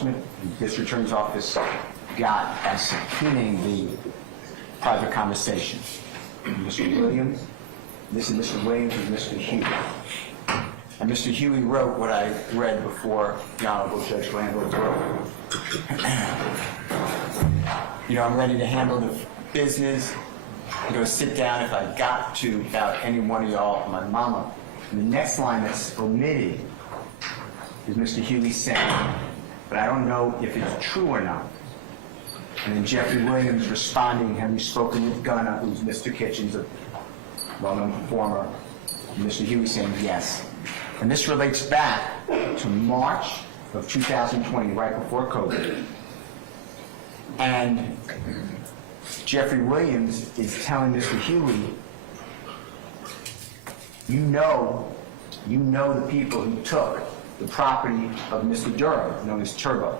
enforcement, the district attorney's office got as subpoenaing the private conversation. Mr. Williams, this is Mr. Williams and Mr. Huey. And Mr. Huey wrote what I read before the Honorable Judge Glanville wrote. You know, I'm ready to handle the business, go sit down if I got to without any one of y'all, my mama. And the next line that's omitted is Mr. Huey saying, but I don't know if it's true or not. And then Jeffrey Williams responding, have you spoken with Gunner, who's Mr. Kitchens, a well-known performer, and Mr. Huey saying yes. And this relates back to March of 2020, right before COVID. And Jeffrey Williams is telling Mr. Huey, you know the people who took the property of Mr. Durham, known as Turbo,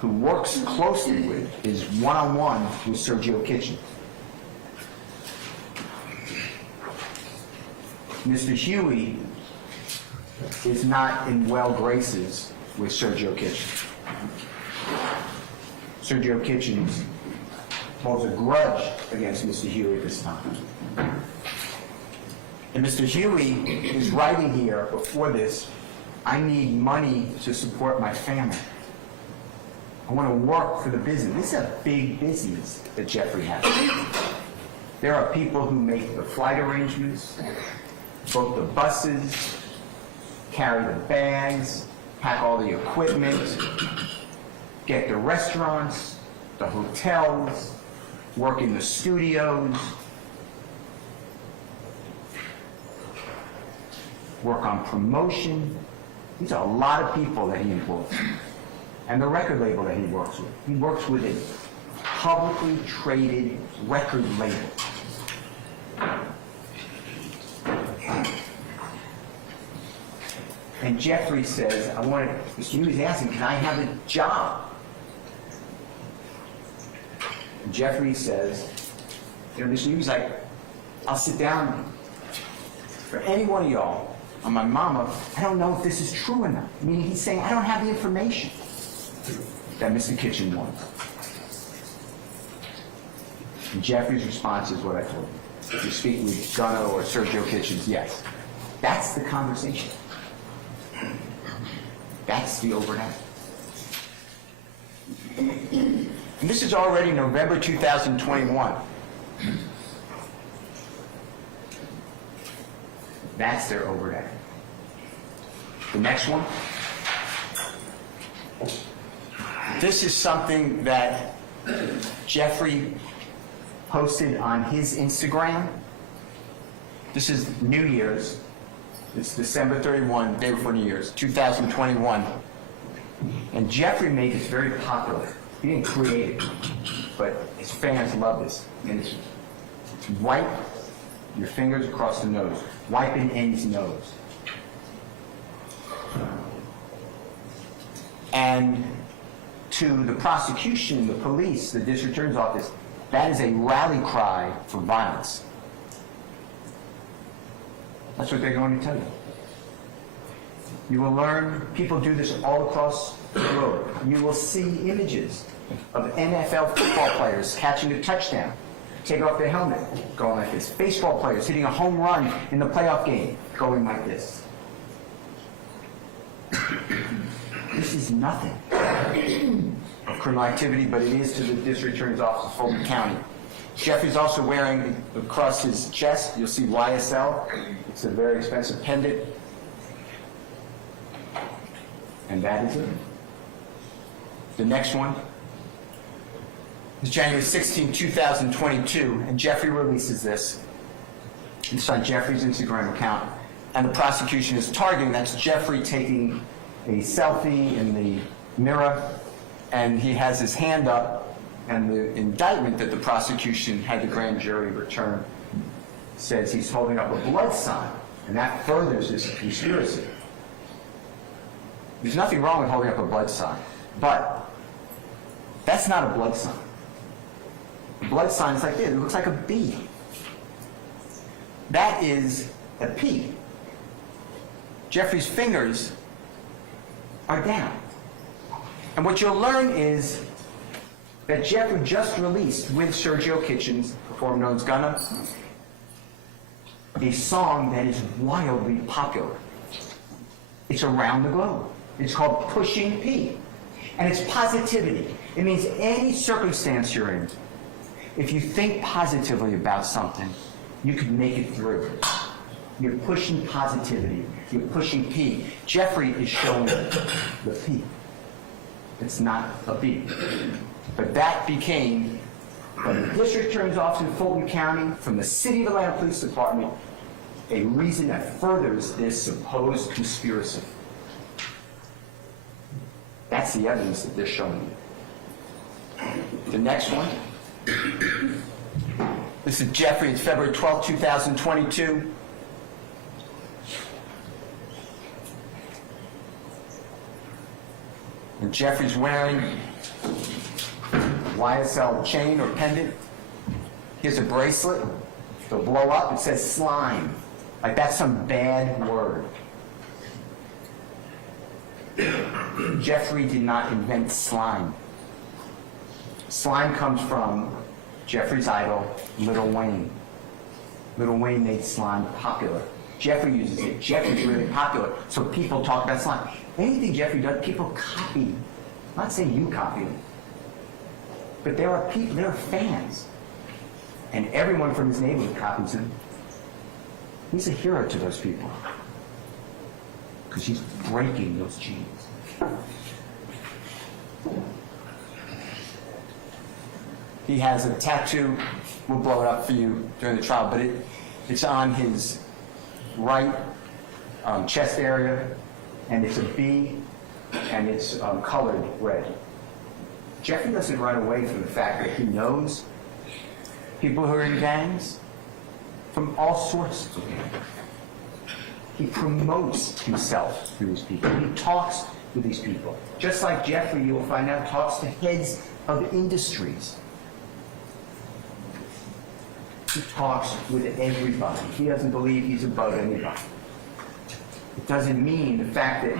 who works closely with, is one-on-one with Sergio Kitchens. Mr. Huey is not in well graces with Sergio Kitchens. Sergio Kitchens holds a grudge against Mr. Huey at this time. And Mr. Huey is writing here before this, I need money to support my family. I want to work for the business. This is a big business that Jeffrey has. There are people who make the flight arrangements, book the buses, carry the bags, pack all the equipment, get the restaurants, the hotels, work in the studios, work on promotion. These are a lot of people that he employs. And the record label that he works with. He works with a publicly traded record label. And Jeffrey says, Mr. Huey's asking, can I have a job? And Jeffrey says, Mr. Huey's like, I'll sit down. For any one of y'all, on my mama, I don't know if this is true or not. Meaning he's saying, I don't have the information that Mr. Kitchen wants. And Jeffrey's response is what I told him. If you speak with Gunnar or Sergio Kitchens, yes. That's the conversation. That's the overnight. And this is already November 2021. That's their overnight. The next one. This is something that Jeffrey posted on his Instagram. This is New Year's. It's December 31, day before New Year's, 2021. And Jeffrey made this very popular. He didn't create it, but his fans love this. And it's wipe your fingers across the nose. Wipe an end's nose. And to the prosecution, the police, the district attorney's office, that is a rally cry for violence. That's what they're going to tell you. You will learn, people do this all across the globe. You will see images of NFL football players catching a touchdown, take off their helmet, going like this. Baseball players hitting a home run in the playoff game, going like this. This is nothing of criminal activity, but it is to the district attorney's office of Fulton County. Jeffrey's also wearing across his chest, you'll see YSL. It's a very expensive pendant. And that is it. The next one is January 16, 2022, and Jeffrey releases this. It's on Jeffrey's Instagram account. And the prosecution is targeting, that's Jeffrey taking a selfie in the mirror, and he has his hand up, and the indictment that the prosecution had the grand jury return says he's holding up a blood sign, and that furthers this conspiracy. There's nothing wrong with holding up a blood sign, but that's not a blood sign. A blood sign is like this. It looks like a B. That is a P. Jeffrey's fingers are down. And what you'll learn is that Jeffrey just released, with Sergio Kitchens, performer known as Gunna, a song that is wildly popular. It's around the globe. It's called Pushing P. And it's positivity. It means any circumstance you're in, if you think positively about something, you could make it through. You're pushing positivity. You're pushing P. Jeffrey is showing the P. It's not a B. But that became, from the district attorney's office in Fulton County, from the City of Atlanta Police Department, a reason that furthers this supposed conspiracy. That's the evidence that they're showing you. The next one. This is Jeffrey. It's February 12, 2022. And Jeffrey's wearing YSL chain or pendant. Here's a bracelet. It'll blow up. It says slime. Like that's some bad word. Jeffrey did not invent slime. Slime comes from Jeffrey's idol, Lil Wayne. Lil Wayne made slime popular. Jeffrey uses it. Jeffrey's really popular, so people talk about slime. Anything Jeffrey does, people copy. I'm not saying you copy him, but there are people, there are fans, and everyone from his neighborhood copies him. He's a hero to those people because he's breaking those chains. He has a tattoo. We'll blow it up for you during the trial, but it's on his right chest area, and it's a B, and it's colored red. Jeffrey doesn't run away from the fact that he knows people who are in gangs from all sorts of gangs. He promotes himself through these people. He talks with these people. Just like Jeffrey, you will find out, talks to heads of industries. He talks with everybody. He doesn't believe he's above anybody. It doesn't mean the fact that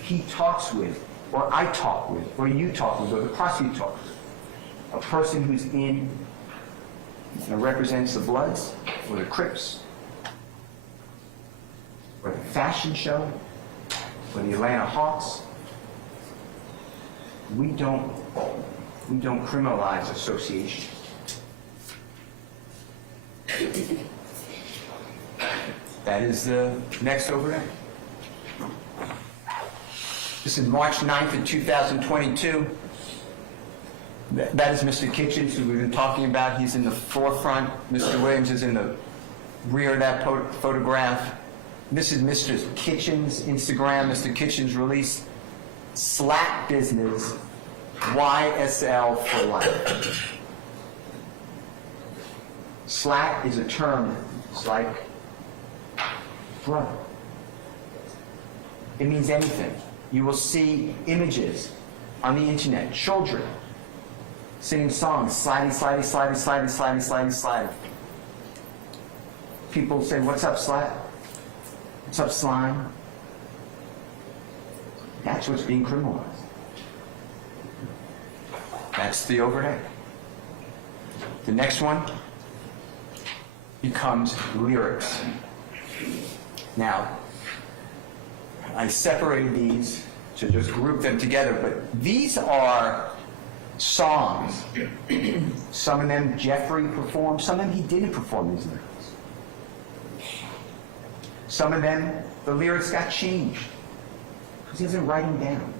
he talks with, or I talk with, or you talk with, or the prosecutor talks with, a person who's in and represents the Bloods, or the Crips, or the fashion show, or the Atlanta Hawks. We don't criminalize association. That is the next over there. This is March 9th of 2022. That is Mr. Kitchens, who we've been talking about. He's in the forefront. Mr. Williams is in the rear of that photograph. This is Mr. Kitchens' Instagram. Mr. Kitchens released Slap Business, YSL for life. Slat is a term. It's like brother. It means anything. You will see images on the internet, children singing songs, sliding, sliding, sliding, sliding, sliding, sliding, sliding. People say, "What's up, Slat? What's up, slime?" That's what's being criminalized. That's the overhead. The next one becomes lyrics. Now, I separated these to just group them together, but these are songs. Some of them Jeffrey performed, some of them he didn't perform these lyrics. Some of them, the lyrics got changed because he doesn't write them down.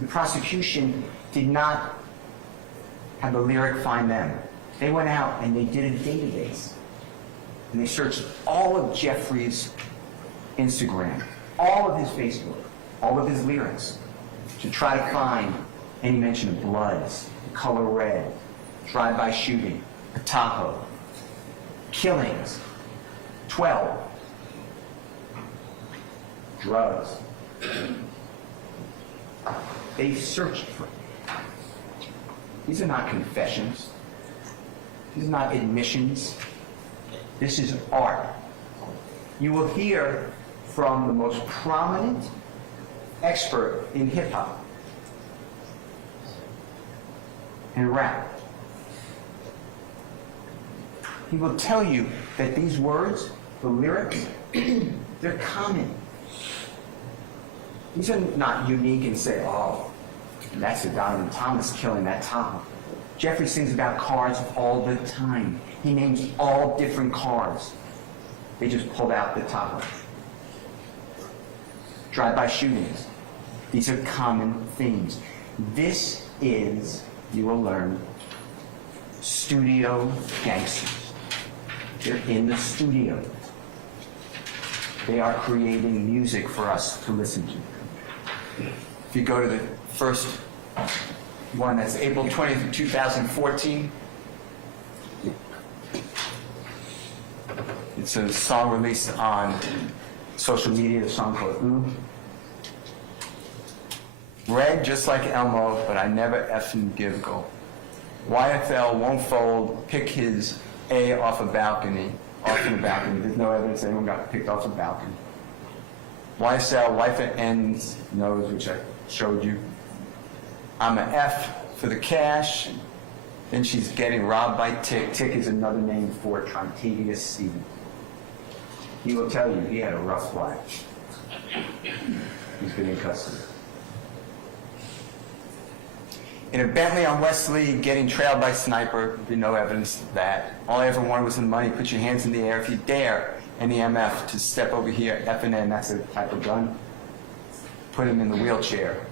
The prosecution did not have the lyric find them. They went out and they did a database. And they searched all of Jeffrey's Instagram, all of his Facebook, all of his lyrics, to try to find any mention of Bloods, the color red, drive-by shooting, a Tahoe, killings, 12, drugs. They searched for it. These are not confessions. These are not admissions. This is art. You will hear from the most prominent expert in hip hop and rap. He will tell you that these words, the lyrics, they're common. These are not unique and say, oh, that's the Donovan Thomas killing that Tahoe. Jeffrey sings about cars all the time. He names all different cars. They just pulled out the Tahoe. Drive-by shootings. These are common themes. This is, you will learn, studio gangsters. They're in the studio. They are creating music for us to listen to. If you go to the first one, that's April 20th, 2014. It's a song released on social media, a song called Ooh. Red just like Elmo, but I never effing give go. YFL won't fold, pick his A off the balcony. There's no evidence anyone got picked off a balcony. YSL, wife at ends, nose, which I showed you. I'm an F for the cash. Then she's getting robbed by Tick. Tick is another name for Trontavious Stevens. He will tell you he had a rough life. He's been in custody. In a Bentley on Wesley, getting trailed by sniper, there'd be no evidence of that. All I ever wanted was the money. Put your hands in the air if you dare. And the MF to step over here. F and N, that's a type of gun. Put him in the wheelchair.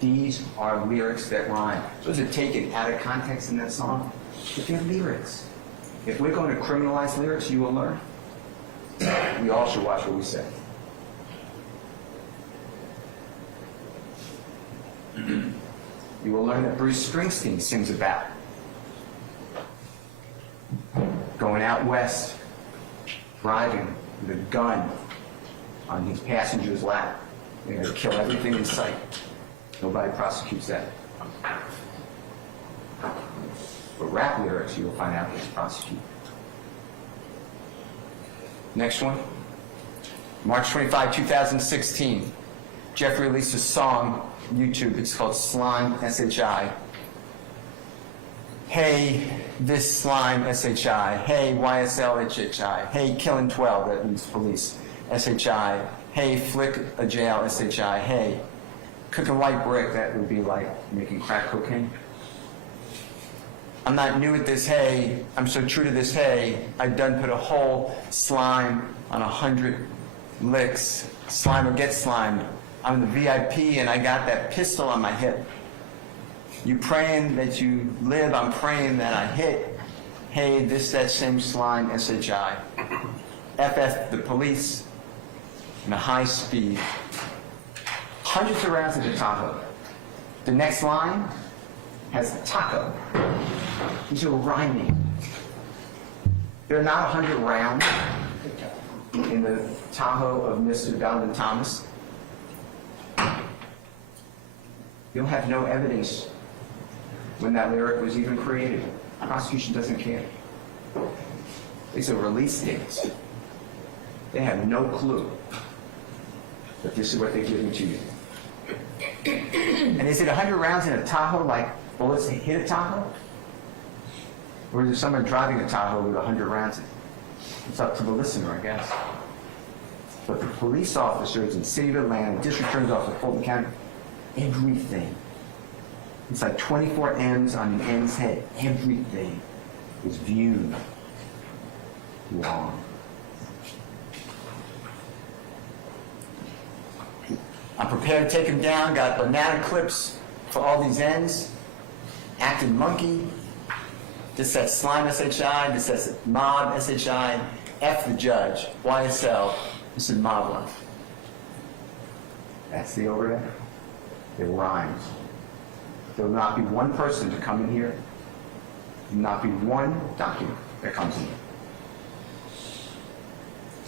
These are lyrics that rhyme. Those are taken out of context in that song. But they're lyrics. If we're going to criminalize lyrics, you will learn. We all should watch what we say. You will learn that Bruce Springsteen sings about going out west, driving with a gun on his passenger's lap. They're going to kill everything in sight. Nobody prosecutes that. But rap lyrics, you will find out is prosecuted. Next one. March 25, 2016. Jeffrey released a song on YouTube. It's called Slime, S-H-I. Hey, this slime, S-H-I. Hey, YSL, H-H-I. Hey, killing 12, that means police, S-H-I. Hey, flick a jail, S-H-I. Hey, cooking white brick, that would be like making crack cocaine. I'm not new at this, hey, I'm so true to this, hey, I done put a whole slime on 100 licks. Slime or get slimed. I'm the VIP and I got that pistol on my hip. You praying that you live, I'm praying that I hit. Hey, this, that same slime, S-H-I. FF, the police, in a high speed. Hundreds of rounds at the Tahoe. The next line has taco. These are rhyming. There are not 100 rounds in the Tahoe of Mr. Donovan Thomas. You'll have no evidence when that lyric was even created. The prosecution doesn't care. These are release dates. They have no clue that this is what they're giving to you. And is it 100 rounds in a Tahoe like bullets hit a Tahoe? Or is there someone driving a Tahoe with 100 rounds in it? It's up to the listener, I guess. But the police officers in the city of Atlanta, district attorney's office of Fulton County, everything. It's like 24 M's on an N's head. Everything is viewed wrong. I'm prepared to take him down. Got banana clips for all these N's. Acting monkey. This says slime, S-H-I. This says mob, S-H-I. F the judge, YSL. This is mob life. That's the overhead. It rhymes. There will not be one person to come in here. There will not be one document that comes in here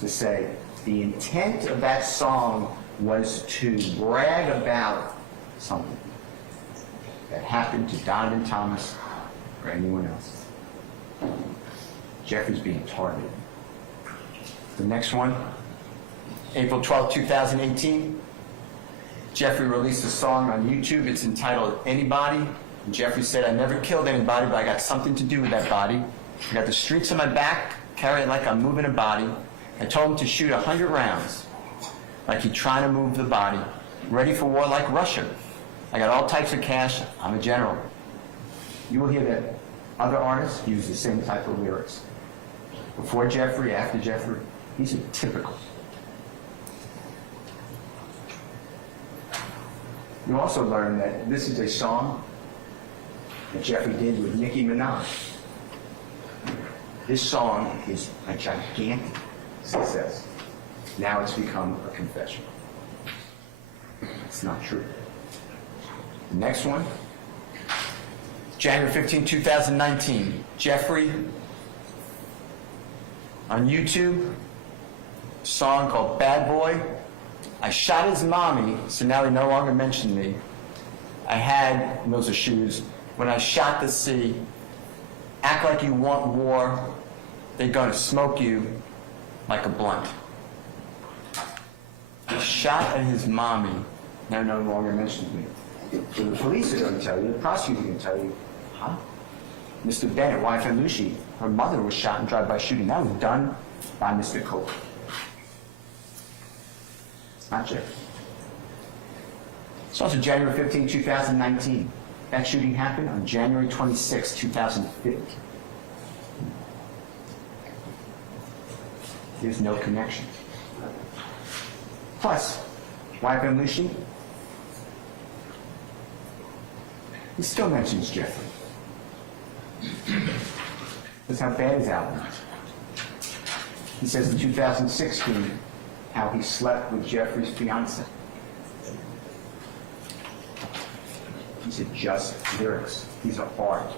to say the intent of that song was to brag about something that happened to Donovan Thomas or anyone else. Jeffrey's being targeted. The next one, April 12, 2018. Jeffrey released a song on YouTube. It's entitled Anybody. And Jeffrey said, I never killed anybody, but I got something to do with that body. I got the streets on my back, carry it like I'm moving a body. I told him to shoot 100 rounds, like he's trying to move the body. Ready for war like Russia. I got all types of cash. I'm a general. You will hear that other artists use the same type of lyrics. Before Jeffrey, after Jeffrey, these are typical. You also learn that this is a song that Jeffrey did with Nicki Minaj. This song is a gigantic success. Now it's become a confession. It's not true. The next one, January 15, 2019. Jeffrey on YouTube, a song called Bad Boy. I shot his mommy, so now he no longer mentioned me. I had, and those are shoes, when I shot the sea, act like you want war, they're gonna smoke you like a blunt. He shot at his mommy, now no longer mentions me. So the police are gonna tell you, the prosecutor is gonna tell you, huh? Mr. Bennett, wife and Lucy, her mother was shot in drive-by shooting. That was done by Mr. Cope. Not Jeff. It's also January 15, 2019. That shooting happened on January 26, 2015. There's no connection. Plus, wife and Lucy, he still mentions Jeffrey. That's how bad his album is. He says in 2016 how he slept with Jeffrey's fiancée. These are just lyrics. These are art.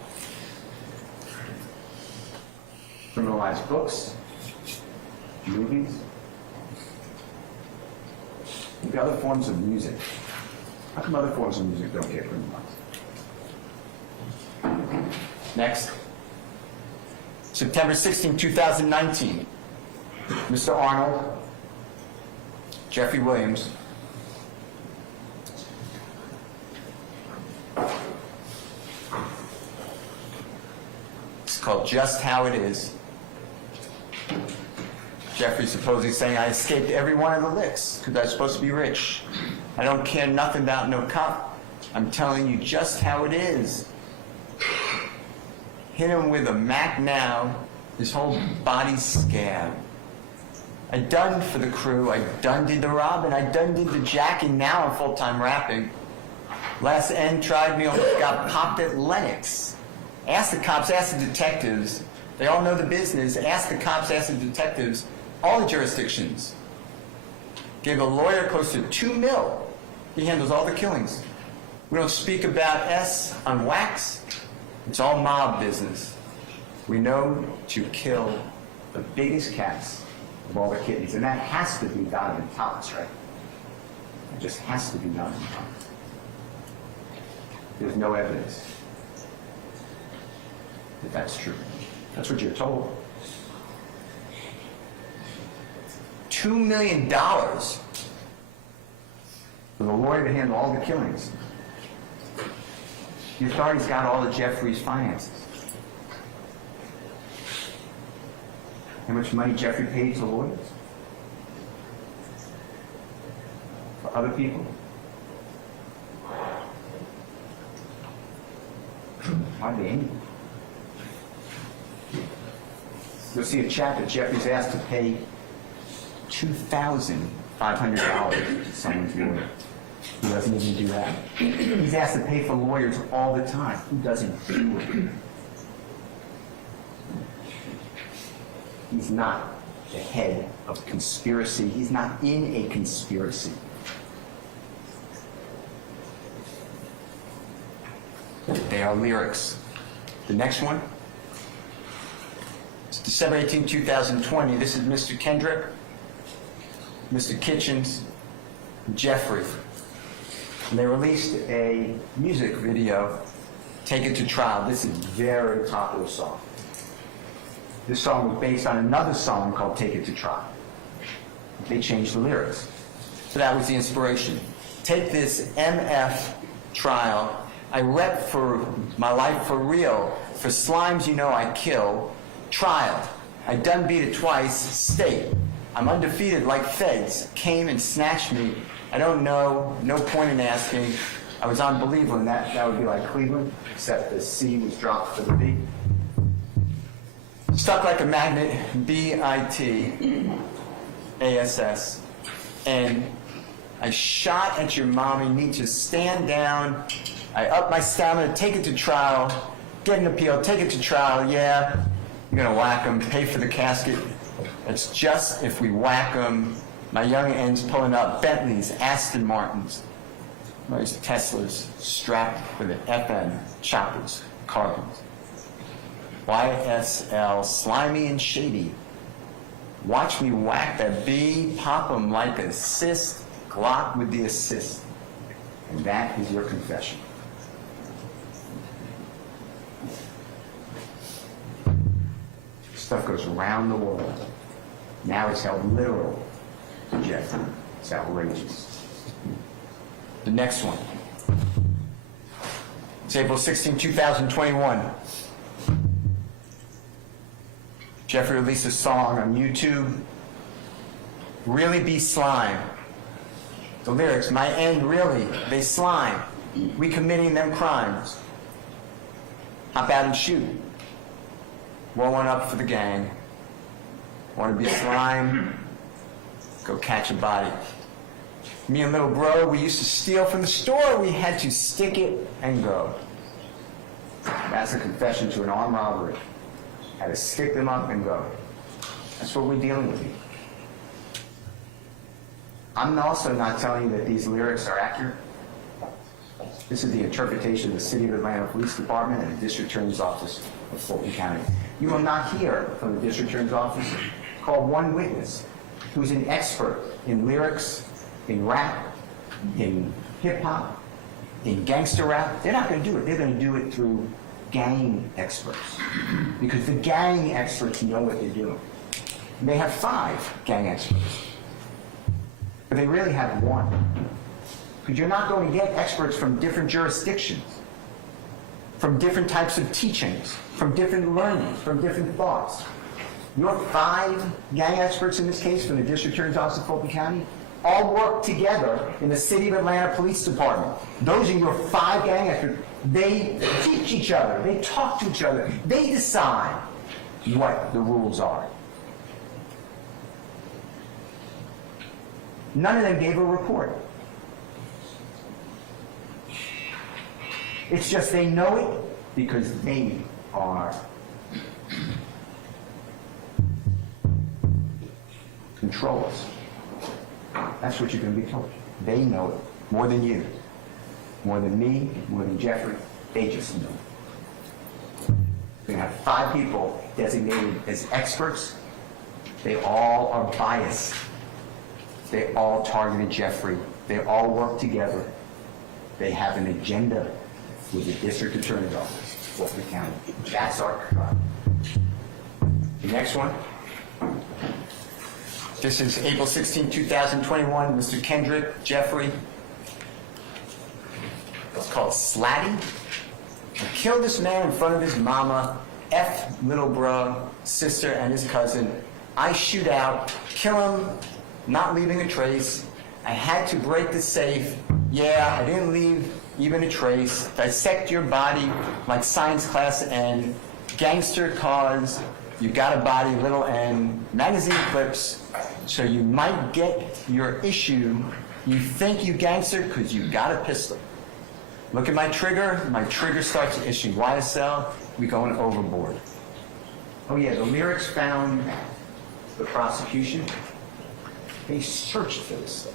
Criminalized books, movies, maybe other forms of music. How come other forms of music don't get criminalized? Next. September 16, 2019. Mr. Arnold, Jeffrey Williams, it's called Just How It Is. Jeffrey supposedly saying, I escaped every one of the licks because I was supposed to be rich. I don't care nothing about no cop. I'm telling you just how it is. Hit him with a Mac now, his whole body's scabbed. I done for the crew, I done did the robbing, I done did the jacking, now I'm full-time rapping. Last end tried me, almost got popped at Lennox. Ask the cops, ask the detectives. They all know the business. Ask the cops, ask the detectives. All the jurisdictions. Gave a lawyer close to $2 million. He handles all the killings. We don't speak about S on wax. It's all mob business. We know to kill the biggest cats of all the kittens. And that has to be Donovan Thomas, right? It just has to be Donovan Thomas. There's no evidence that that's true. That's what you're told. $2 million for the lawyer to handle all the killings. The authorities got all of Jeffrey's finances. How much money Jeffrey paid to lawyers? For other people? Hardly any. You'll see a chat that Jeffrey's asked to pay $2,500 to someone's lawyer. He doesn't even do that. He's asked to pay for lawyers all the time. Who doesn't do it? He's not the head of a conspiracy. He's not in a conspiracy. They are lyrics. The next one. It's December 18, 2020. This is Mr. Kendrick, Mr. Kitchens, and Jeffrey. And they released a music video, Take It to Trial. This is a very popular song. This song was based on another song called Take It to Trial. They changed the lyrics. So that was the inspiration. take this MF trial. I rep for my life for real. For slimes you know I kill. Trial. I done beat it twice. State. I'm undefeated like feds. Came and snatched me. I don't know. No point in asking. I was unbelievable, and that would be like Cleveland, except the C was dropped for the B. Stuck like a magnet, B-I-T-A-S-S. And I shot at your mommy, need to stand down. I up my stamina, take it to trial, get an appeal, take it to trial, yeah. You're gonna whack them, pay for the casket. It's just if we whack them, my young ends pulling up Bentleys, Aston Martins, those Teslas strapped with an FM, choppers, carbons. YSL, slimy and shady. Watch me whack that B, pop them like a cyst, Glock with the assist. And that is your confession. Stuff goes around the world. Now it's held literal, Jeffrey. It's outrageous. The next one. It's April 16, 2021. Jeffrey released a song on YouTube, Really Be Slime. The lyrics, my end really, they slime. We committing them crimes. Hop out and shoot. Roll one up for the gang. Want to be slime? Go catch a body. Me and little bro, we used to steal from the store. We had to stick it and go. That's a confession to an armed robbery. Had to stick them up and go. That's what we're dealing with here. I'm also not telling you that these lyrics are accurate. This is the interpretation of the City of Atlanta Police Department and the District Attorney's Office of Fulton County. You will not hear from the District Attorney's Office call one witness who's an expert in lyrics, in rap, in hip-hop, in gangster rap. They're not going to do it. They're going to do it through gang experts, because the gang experts know what they're doing. They have 5 gang experts, but they really have 1, because you're not going to get experts from different jurisdictions, from different types of teachings, from different learnings, from different thoughts. Your 5 gang experts in this case from the District Attorney's Office of Fulton County all work together in the City of Atlanta Police Department. Those are your 5 gang experts. They teach each other. They talk to each other. They decide what the rules are. None of them gave a report. It's just they know it because they are controllers. That's what you're going to be told. They know it more than you, more than me, more than Jeffrey. They just know. We're going to have 5 people designated as experts. They all are biased. They all targeted Jeffrey. They all work together. They have an agenda with the District Attorney's Office, Fulton County. That's our crime. The next one. This is April 16, 2021. Mr. Kendrick, Jeffrey. It's called Slatty. I killed this man in front of his mama, F little bro, sister, and his cousin. I shoot out, kill him, not leaving a trace. I had to break the safe. Yeah, I didn't leave even a trace. Dissect your body like science class N. Gangster cause, you got a body, little n. Magazine clips. So you might get your issue. You think you gangster because you got a pistol. Look at my trigger starts to issue. YSL, we going overboard. Oh yeah, the lyrics found the prosecution. They searched for this stuff.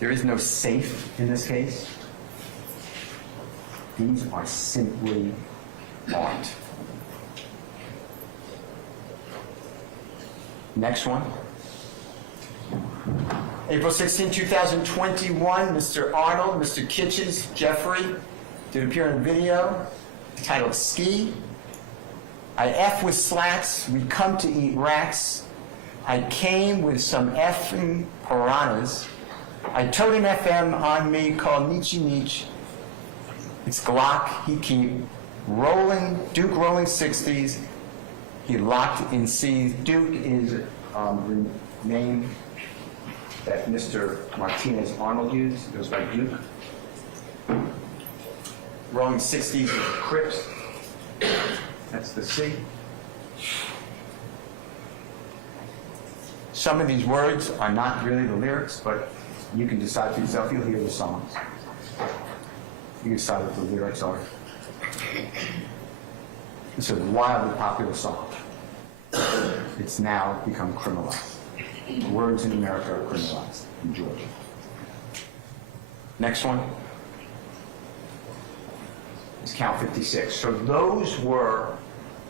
There is no safe in this case. These are simply art. Next one. April 16, 2021, Mr. Arnold, Mr. Kitchens, Jeffrey did appear in a video titled Ski. I F with slats, we come to eat rats. I came with some effing piranhas. I told him FM on me, called Nietzsche Nietzsche. It's Glock, he keep rolling, Duke rolling 60s. He locked in C. Duke is the name that Mr. Martinez Arnold used. It goes by Duke. Rolling 60s with the Crips. That's the C. Some of these words are not really the lyrics, but you can decide for yourself. You'll hear the songs. You can decide what the lyrics are. It's a wildly popular song. It's now become criminalized. Words in America are criminalized in Georgia. Next one is count 56. So those were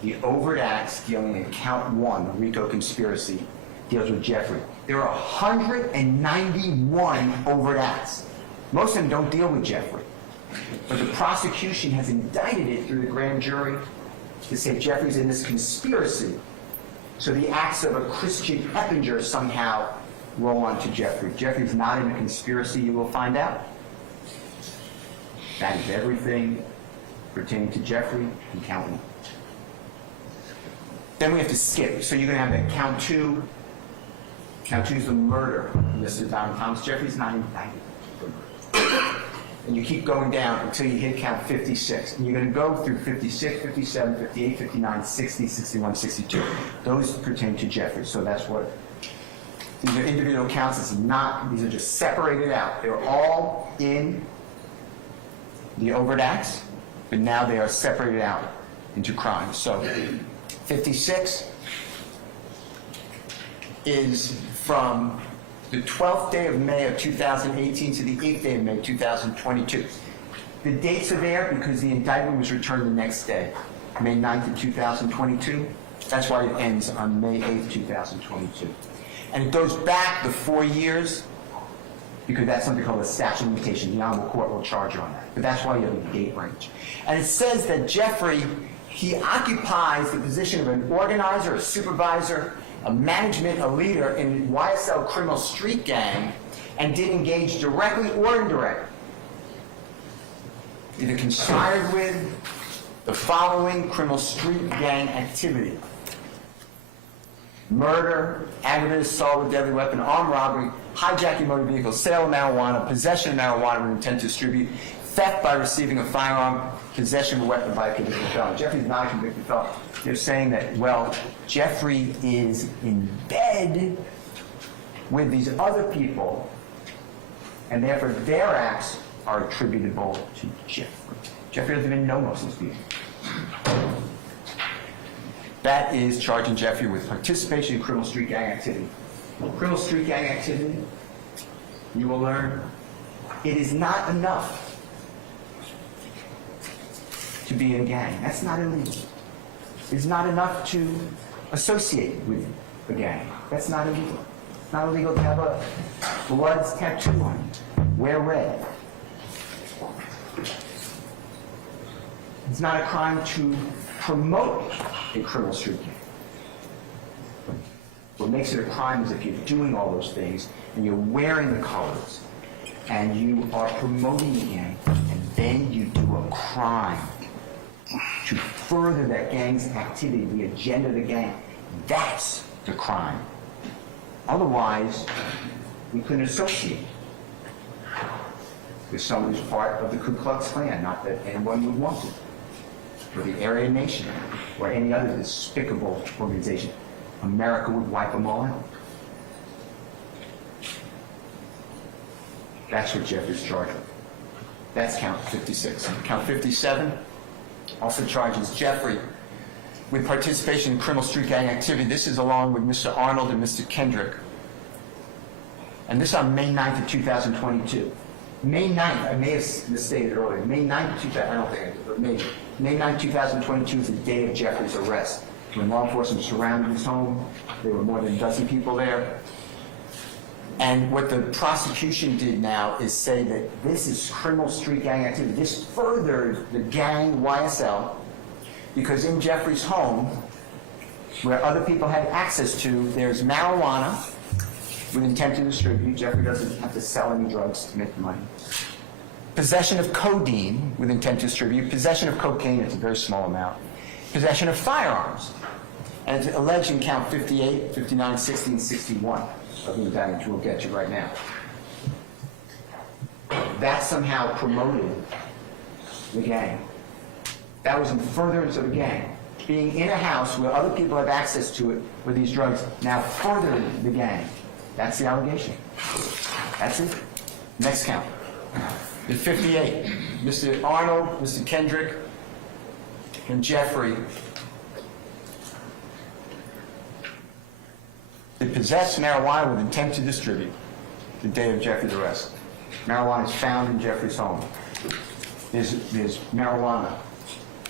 the overt acts dealing in count 1, the RICO conspiracy, deals with Jeffrey. There are 191 overt acts. Most of them don't deal with Jeffrey. But the prosecution has indicted it through the grand jury to say Jeffrey's in this conspiracy. So the acts of a Christian Eppinger somehow roll onto Jeffrey. Jeffrey's not in a conspiracy, you will find out. That is everything pertaining to Jeffrey and count 1. Then we have to skip. So you're going to have that count 2. Count 2 is the murder of Mr. Don Thomas. Jeffrey's not indicted for murder. And you keep going down until you hit count 56. And you're going to go through 56, 57, 58, 59, 60, 61, 62. Those pertain to Jeffrey. So that's what these are individual counts. It's not, these are just separated out. They're all in the overt acts, but now they are separated out into crimes. So 56 is from the 12th day of May of 2018 to the 8th day of May 2022. The dates are there because the indictment was returned the next day, May 9th of 2022. That's why it ends on May 8th, 2022. And it goes back the 4 years because that's something called a statute of limitation. The Honorable Court will charge you on that. But that's why you have a date range. And it says that Jeffrey, he occupies the position of an organizer, a supervisor, a management, a leader in YSL criminal street gang, and did engage directly or indirectly, either conspired with the following criminal street gang activity: murder, aggravated assault with deadly weapon, armed robbery, hijacking motor vehicle, sale of marijuana, possession of marijuana with intent to distribute, theft by receiving a firearm, possession of a weapon by a convicted felon. Jeffrey's not a convicted felon. They're saying that, well, Jeffrey is in bed with these other people, and therefore their acts are attributable to Jeffrey. Jeffrey doesn't even know most of these people. That is charging Jeffrey with participation in criminal street gang activity. Criminal street gang activity, you will learn, it is not enough to be in a gang. That's not illegal. It's not enough to associate with a gang. That's not illegal. It's not illegal to have a blood tattoo on you. Wear red. It's not a crime to promote a criminal street gang. What makes it a crime is if you're doing all those things and you're wearing the colors and you are promoting the gang and then you do a crime to further that gang's activity, the agenda of the gang. That's the crime. Otherwise, we couldn't associate with someone who's part of the Ku Klux Klan, not that anyone would want to, or the Aryan Nation, or any other despicable organization. America would wipe them all out. That's what Jeffrey's charged with. That's count 56. Count 57 also charges Jeffrey with participation in criminal street gang activity. This is along with Mr. Arnold and Mr. Kendrick. And this on May 9th of 2022. May 9th, I may have misstated earlier, May 9th, I don't think I did, but maybe. May 9th, 2022 is the day of Jeffrey's arrest. When law enforcement surrounded his home, there were more than a dozen people there. And what the prosecution did now is say that this is criminal street gang activity. This furthered the gang YSL because in Jeffrey's home, where other people had access to, there's marijuana with intent to distribute. Jeffrey doesn't have to sell any drugs to make the money. Possession of codeine with intent to distribute. Possession of cocaine, it's a very small amount. Possession of firearms. And it's alleged in count 58, 59, 60, and 61 of the indictment, which we'll get to right now. That somehow promoted the gang. That was in furtherance of the gang. Being in a house where other people have access to it with these drugs now furthered the gang. That's the allegation. That's it. Next count. The 58. Mr. Arnold, Mr. Kendrick, and Jeffrey. They possessed marijuana with intent to distribute the day of Jeffrey's arrest. Marijuana is found in Jeffrey's home. There's marijuana,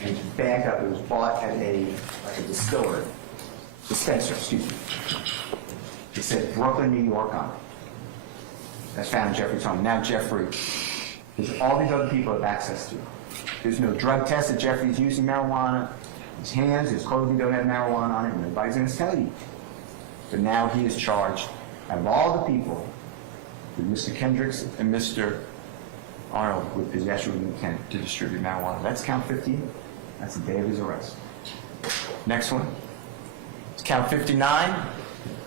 and it's bagged up. It was bought at a dispenser, excuse me. It said Brooklyn, New York on it. That's found in Jeffrey's home. Now Jeffrey, there's all these other people have access to it. There's no drug test that Jeffrey's using marijuana. His hands, his clothing don't have marijuana on it, and nobody's going to tell you. But now he is charged, out of all the people, with Mr. Kendricks and Mr. Arnold with possession with intent to distribute marijuana. That's count 15. That's the day of his arrest. Next one. It's count 59.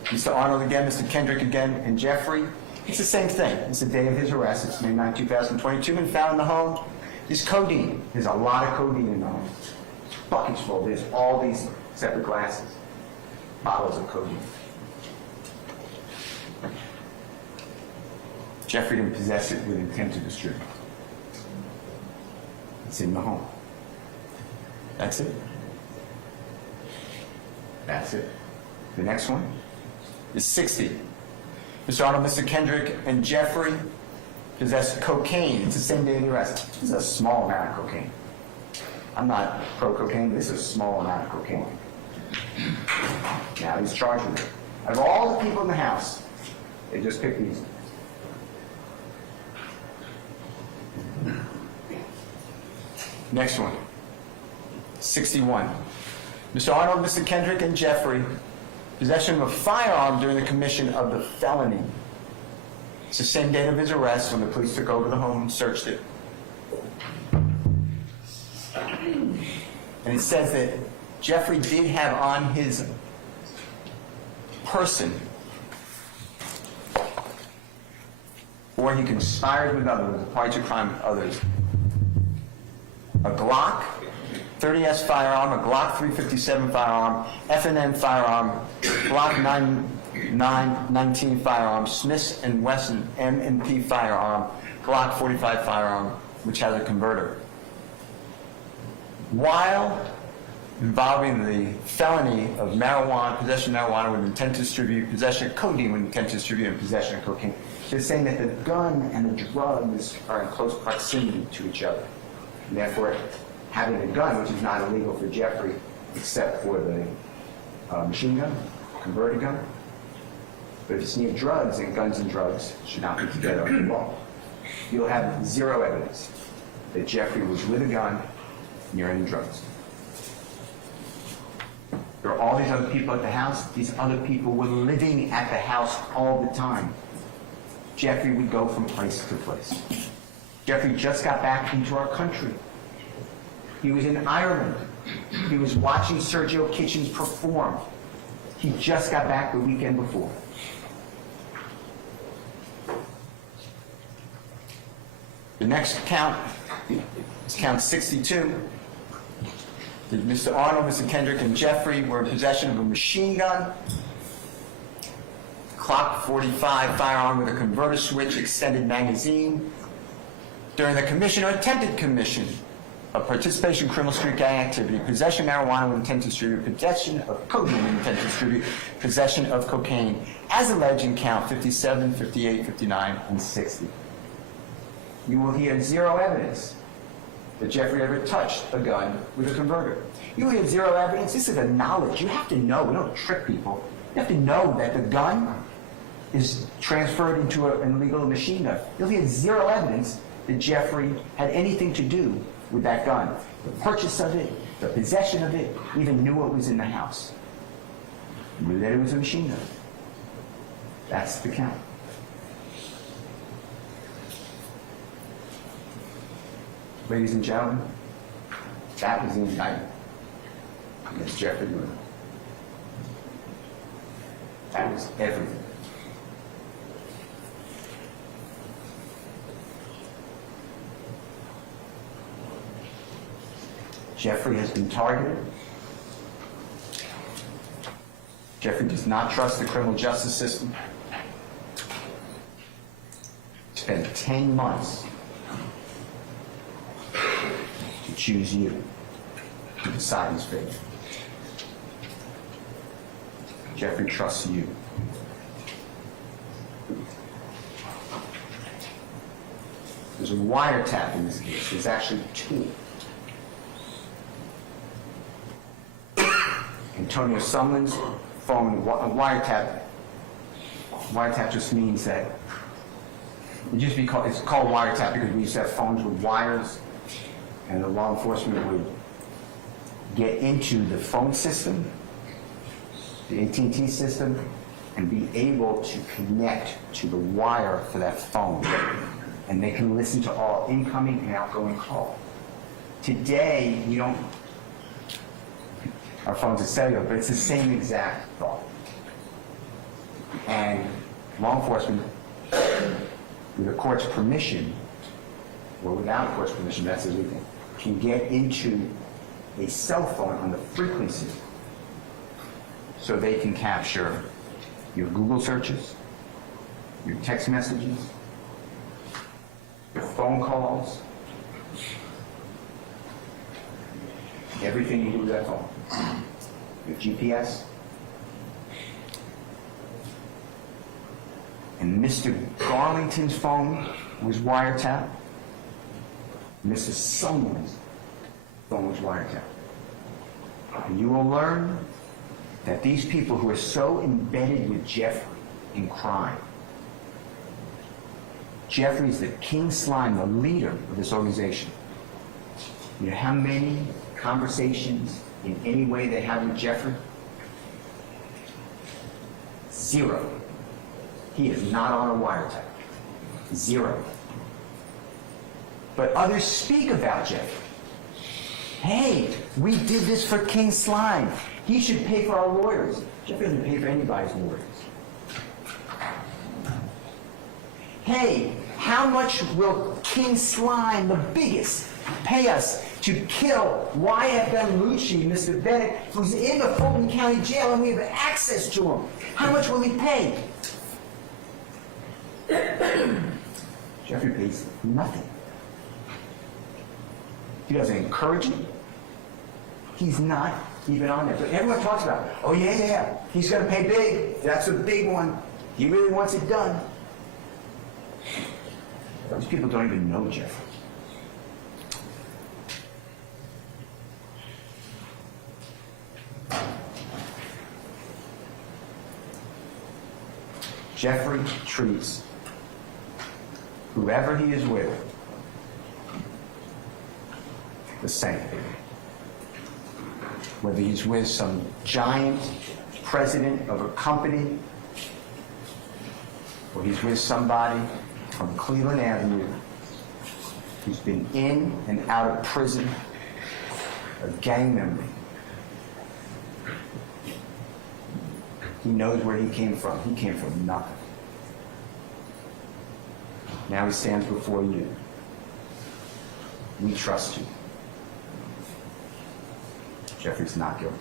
Mr. Arnold again, Mr. Kendrick again, and Jeffrey. It's the same thing. It's the day of his arrest. It's May 9, 2022, and found in the home is codeine. There's a lot of codeine in the home. Buckets full. There's all these separate glasses, bottles of codeine. Jeffrey didn't possess it with intent to distribute. It's in the home. That's it. That's it. The next one is 60. Mr. Arnold, Mr. Kendrick, and Jeffrey possessed cocaine. It's the same day of the arrest. This is a small amount of cocaine. I'm not pro-cocaine. This is a small amount of cocaine. Now he's charged with it. Of all the people in the house, they just picked these. Next one. 61. Mr. Arnold, Mr. Kendrick, and Jeffrey, possession of a firearm during the commission of the felony. It's the same date of his arrest when the police took over the home and searched it. And it says that Jeffrey did have on his person, or he conspired with others, a party to crime with others, a Glock 30S firearm, a Glock 357 firearm, F&M firearm, Glock 919 firearm, Smith & Wesson M&P firearm, Glock 45 firearm, which has a converter. While involving the felony of marijuana, possession of marijuana with intent to distribute, possession of codeine with intent to distribute, and possession of cocaine, they're saying that the gun and the drugs are in close proximity to each other. And therefore, having a gun, which is not illegal for Jeffrey, except for the machine gun, converted gun. But if it's near drugs, then guns and drugs should not be together under the law. You'll have zero evidence that Jeffrey was with a gun near any drugs. There are all these other people at the house. These other people were living at the house all the time. Jeffrey would go from place to place. Jeffrey just got back into our country. He was in Ireland. He was watching Sergio Kitchens perform. He just got back the weekend before. The next count is count 62. Mr. Arnold, Mr. Kendrick, and Jeffrey were in possession of a machine gun, Glock 45 firearm with a converter switch, extended magazine, during the commission or attempted commission of participation in criminal street gang activity, possession of marijuana with intent to distribute, possession of cocaine with intent to distribute, possession of cocaine, as alleged in count 57, 58, 59, and 60. You will hear zero evidence that Jeffrey ever touched a gun with a converter. You will hear zero evidence. This is a knowledge. You have to know. We don't trick people. You have to know that the gun is transferred into an illegal machine gun. You'll hear zero evidence that Jeffrey had anything to do with that gun. The purchase of it, the possession of it, even knew it was in the house. Knew that it was a machine gun. That's the count. Ladies and gentlemen, that was the indictment against Jeffrey Lewis. That was everything. Jeffrey has been targeted. Jeffrey does not trust the criminal justice system. Spent 10 months to choose you to decide his fate. Jeffrey trusts you. There's a wiretap in this case. There's actually two. Antonio Sumlin's phone, a wiretap. Wiretap just means that it's called wiretap because we used to have phones with wires, and the law enforcement would get into the phone system, the AT&T system, and be able to connect to the wire for that phone. And they can listen to all incoming and outgoing calls. Today, we don't, our phones are cellular, but it's the same exact thought. And law enforcement, with a court's permission, or without a court's permission, that's illegal, can get into a cell phone on the frequency so they can capture your Google searches, your text messages, your phone calls, everything you do with that phone, your GPS. And Mr. Garlington's phone was wiretapped. Mr. Sumlin's phone was wiretapped. And you will learn that these people who are so embedded with Jeffrey in crime, Jeffrey's the king slime, the leader of this organization. You know how many conversations in any way they have with Jeffrey? 0. He is not on a wiretap. 0. But others speak about Jeffrey. Hey, we did this for King Slime. He should pay for our lawyers. Jeffrey doesn't pay for anybody's lawyers. Hey, how much will King Slime, the biggest, pay us to kill YFM Lucci, Mr. Bennett, who's in the Fulton County Jail and we have access to him? How much will he pay? Jeffrey pays nothing. He doesn't encourage it. He's not even on there. But everyone talks about, oh yeah, he's going to pay big. That's a big one. He really wants it done. Those people don't even know Jeffrey. Jeffrey treats whoever he is with the same. Whether he's with some giant president of a company, or he's with somebody from Cleveland Avenue who's been in and out of prison, a gang member. He knows where he came from. He came from nothing. Now he stands before you. We trust you. Jeffrey's not guilty.